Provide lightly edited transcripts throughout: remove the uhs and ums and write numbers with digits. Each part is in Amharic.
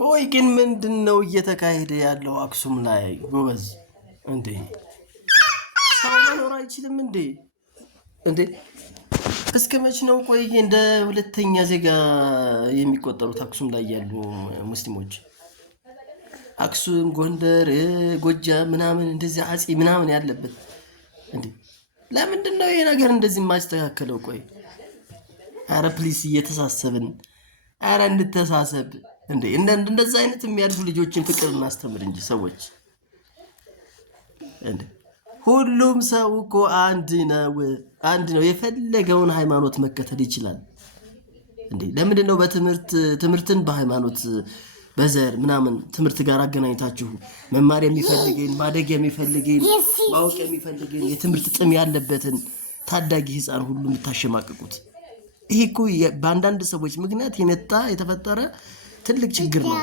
ቆይ ግን ምንድነው እየተካሄደ ያለው አክሱም ላይ ጎበዝ? እንዴ ሰው መኖር አይችልም እንዴ? እንዴ እስከ መቼ ነው ቆይ እንደ ሁለተኛ ዜጋ የሚቆጠሩት አክሱም ላይ ያሉ ሙስሊሞች? አክሱም፣ ጎንደር፣ ጎጃም ምናምን እንደዚህ አጼ ምናምን ያለበት እንዴ ለምንድነው ይሄ ነገር እንደዚህ የማይስተካከለው? ቆይ አረ ፕሊስ እየተሳሰብን አረ እንተሳሰብ እንዴ እንደዛ አይነት የሚያልፉ ልጆችን ፍቅር እናስተምር እንጂ ሰዎች እንዴ ሁሉም ሰው እኮ አንድ ነው የፈለገውን ሃይማኖት መከተል ይችላል እንዴ ለምንድን ነው ትምህርትን በሃይማኖት በዘር ምናምን ትምህርት ጋር አገናኝታችሁ መማር የሚፈልገን ማደግ የሚፈልገን ማወቅ የሚፈልገን የትምህርት ጥም ያለበትን ታዳጊ ህፃን ሁሉ የምታሸማቅቁት? ይሄ እኮ በአንዳንድ ሰዎች ምክንያት የተፈጠረ ትልቅ ችግር ነው።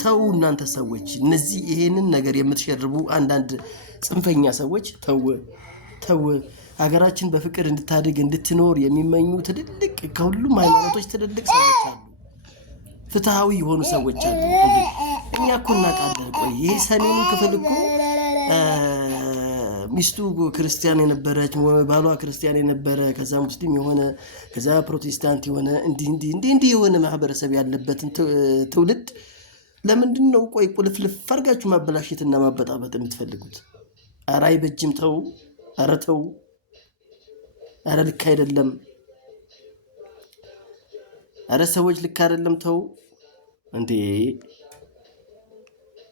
ተው እናንተ ሰዎች፣ እነዚህ ይሄንን ነገር የምትሸርቡ አንዳንድ ጽንፈኛ ሰዎች ተው። ሀገራችን በፍቅር እንድታድግ እንድትኖር የሚመኙ ትልልቅ ከሁሉም ሃይማኖቶች ትልልቅ ሰዎች አሉ። ፍትሃዊ የሆኑ ሰዎች አሉ። እኛ እኮ እናውቃለን። ቆይ ይሄ ሰሜኑ ክፍል እኮ ሚስቱ ክርስቲያን የነበረች ባሏ ክርስቲያን የነበረ ከዛ ሙስሊም የሆነ ከዛ ፕሮቴስታንት የሆነ እንዲህ የሆነ ማህበረሰብ ያለበትን ትውልድ ለምንድን ነው ቆይ ቁልፍልፍ አድርጋችሁ ማበላሸትና ማበጣበጥ የምትፈልጉት? ኧረ አይበጅም። ተው። ኧረ ተው። ኧረ ልክ አይደለም። ኧረ ሰዎች ልክ አይደለም። ተው እንዴ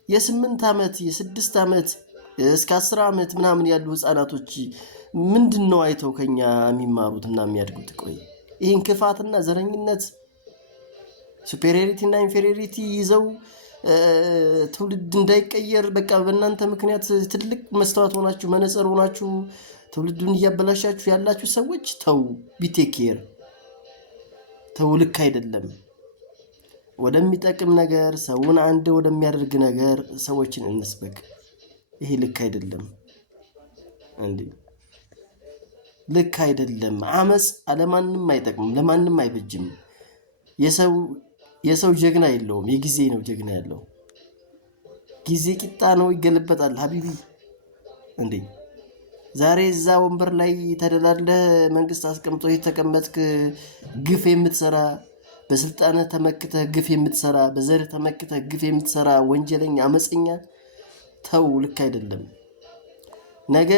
የ8 ዓመት የ6 ዓመት እስከ 10 ዓመት ምናምን ያሉ ህፃናቶች ምንድነው አይተው ከኛ የሚማሩትና የሚያድጉት? ቆይ ይህን ክፋትና ዘረኝነት ሱፔሪዮሪቲ እና ኢንፌሪዮሪቲ ይዘው ትውልድ እንዳይቀየር በቃ በእናንተ ምክንያት ትልቅ መስተዋት ሆናችሁ መነጽር ሆናችሁ ትውልዱን እያበላሻችሁ ያላችሁ ሰዎች ተው። ቢቴኬር ተው። ልክ አይደለም። ወደሚጠቅም ነገር ሰውን አንድ ወደሚያደርግ ነገር ሰዎችን እንስበክ። ይሄ ልክ አይደለም እንዴ! ልክ አይደለም። አመጽ ለማንም አይጠቅምም፣ ለማንም አይበጅም። የሰው ጀግና የለውም፣ የጊዜ ነው ጀግና ያለው። ጊዜ ቂጣ ነው፣ ይገለበጣል ሀቢቢ። እንዴ ዛሬ እዛ ወንበር ላይ ተደላለ መንግስት አስቀምጦ የተቀመጥክ ግፍ የምትሰራ በስልጣነ ተመክተ ግፍ የምትሰራ በዘር ተመክተ ግፍ የምትሰራ ወንጀለኛ አመጽኛ ተው። ልክ አይደለም። ነገ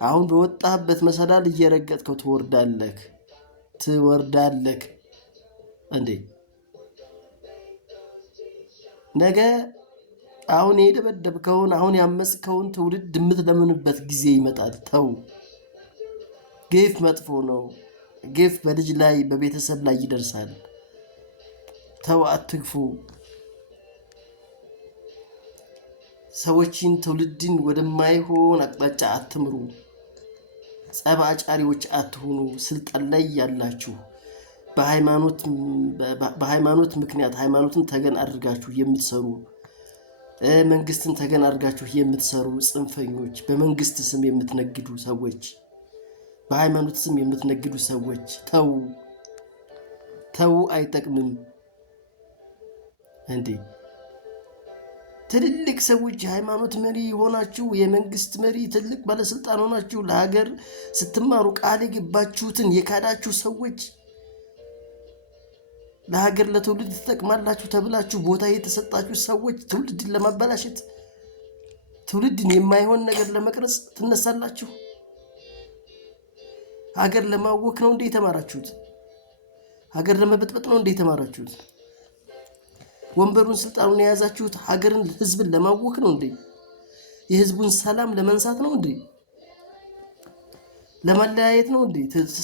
አሁን በወጣህበት መሰላል እየረገጥከው ትወርዳለህ እንዴ ነገ አሁን የደበደብከውን አሁን ያመጽከውን ትውልድ የምትለምንበት ጊዜ ይመጣል። ተው። ግፍ መጥፎ ነው። ግፍ በልጅ ላይ በቤተሰብ ላይ ይደርሳል። ተው፣ አትግፉ። ሰዎችን ትውልድን ወደማይሆን አቅጣጫ አትምሩ። ጸብ አጫሪዎች አትሁኑ። ስልጣን ላይ ያላችሁ በሃይማኖት ምክንያት ሃይማኖትን ተገን አድርጋችሁ የምትሰሩ መንግስትን ተገን አድርጋችሁ የምትሰሩ ጽንፈኞች፣ በመንግስት ስም የምትነግዱ ሰዎች፣ በሃይማኖት ስም የምትነግዱ ሰዎች ተው። አይጠቅምም እንዴ! ትልልቅ ሰዎች የሃይማኖት መሪ ሆናችሁ የመንግስት መሪ ትልቅ ባለስልጣን ሆናችሁ ለሀገር ስትማሩ ቃል የገባችሁትን የካዳችሁ ሰዎች ለሀገር ለትውልድ ትጠቅማላችሁ ተብላችሁ ቦታ የተሰጣችሁ ሰዎች ትውልድን ለማበላሸት ትውልድን የማይሆን ነገር ለመቅረጽ ትነሳላችሁ። ሀገር ለማወክ ነው እንዴ የተማራችሁት? ሀገር ለመበጥበጥ ነው እንዴ የተማራችሁት? ወንበሩን ስልጣኑን የያዛችሁት ሀገርን ህዝብን ለማወክ ነው እንዴ? የህዝቡን ሰላም ለመንሳት ነው እንዴ? ለማለያየት ነው እንዴ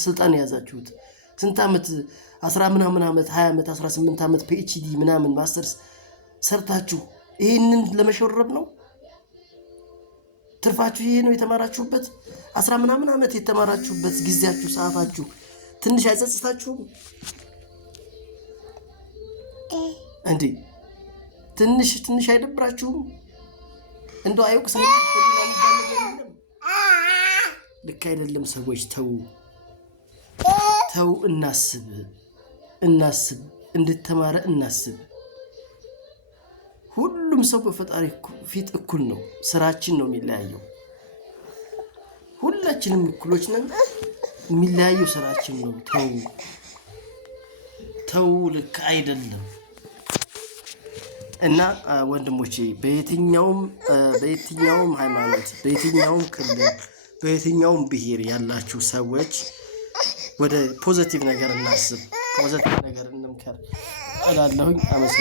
ስልጣን የያዛችሁት? ስንት ዓመት 10 ምናምን ዓመት 20 ዓመት 18 ዓመት ፒኤችዲ ምናምን ማስተርስ ሰርታችሁ ይሄንን ለመሸረብ ነው? ትርፋችሁ ይሄ ነው የተማራችሁበት? 10 ምናምን ዓመት የተማራችሁበት ጊዜያችሁ ሰዓታችሁ ትንሽ አይጸጽታችሁም እንዴ? ትንሽ አይደብራችሁም? እንደው አይወቅስ ነው? ልክ አይደለም። ሰዎች ተው። እናስብ። እንድተማረ እናስብ። ሁሉም ሰው በፈጣሪ ፊት እኩል ነው። ስራችን ነው የሚለያየው። ሁላችንም እኩሎች ነን። የሚለያየው ስራችን ነው። ተው ልክ አይደለም። እና ወንድሞቼ በየትኛውም ሃይማኖት፣ በየትኛውም ክልል፣ በየትኛውም ብሔር ያላችሁ ሰዎች ወደ ፖዚቲቭ ነገር እናስብ፣ ፖዚቲቭ ነገር እንምከር እላለሁኝ። አመሰግናለሁ።